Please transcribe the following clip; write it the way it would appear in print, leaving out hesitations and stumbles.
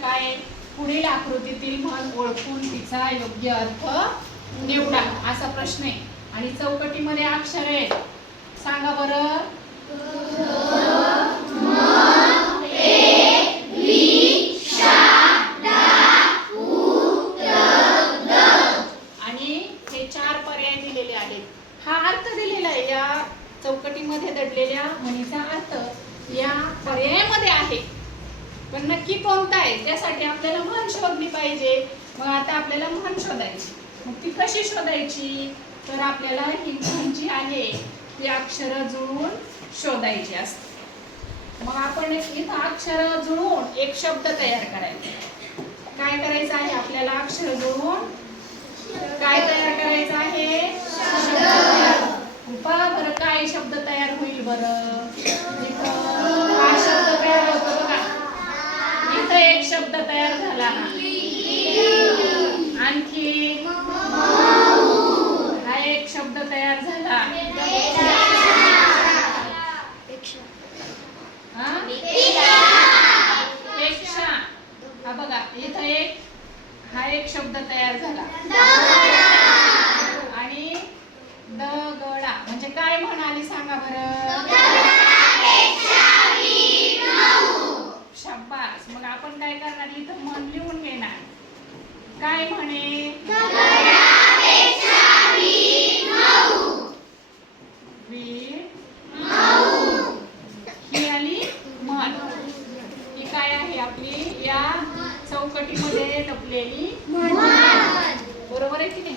काय आहे? पुढील आकृतीतील म्हण ओळखून तिचा योग्य अर्थ निवडा असा प्रश्न आहे. आणि चौकटीमध्ये अक्षर आहेत. सांगा बरं. आणि हे 4 पर्याय दिलेले आहेत. हा अर्थ दिलेला आहे. या चौकटीमध्ये दडलेल्या म्हणीचा अर्थ या पर्यायामध्ये आहे. पण नक्की कोणता आहे त्यासाठी आपल्याला म्हण शोधली पाहिजे. मग आता आपल्याला म्हण शोधायची. मग ती कशी शोधायची? तर आपल्याला ही म्हण जी आहे ती अक्षर जुळवून शोधायची असते. मग आपण इथं अक्षर जुळवून एक शब्द तयार करायचा. काय करायचं आहे आपल्याला? अक्षर जुळवून काय तयार करायचं आहे? शब्द तयार. पहा बरं काय शब्द तयार होईल बरं. इथं हा शब्द तयार होतो बघा. इथं एक शब्द तयार झाला ना. आणखी हा एक शब्द तयार झाला. पेक्षा. हा बघा इथं हा एक शब्द तयार झाला. आणि दगडा म्हणजे काय म्हणाली सांगा बरं. शाबास. मग आपण काय करणार? इथं म्हण लिहून घेणार. काय म्हणे? ही आली म्हण. ही काय आहे आपली या चौकटीमध्ये लपलेली म्हण. बरोबर आहे की नाही?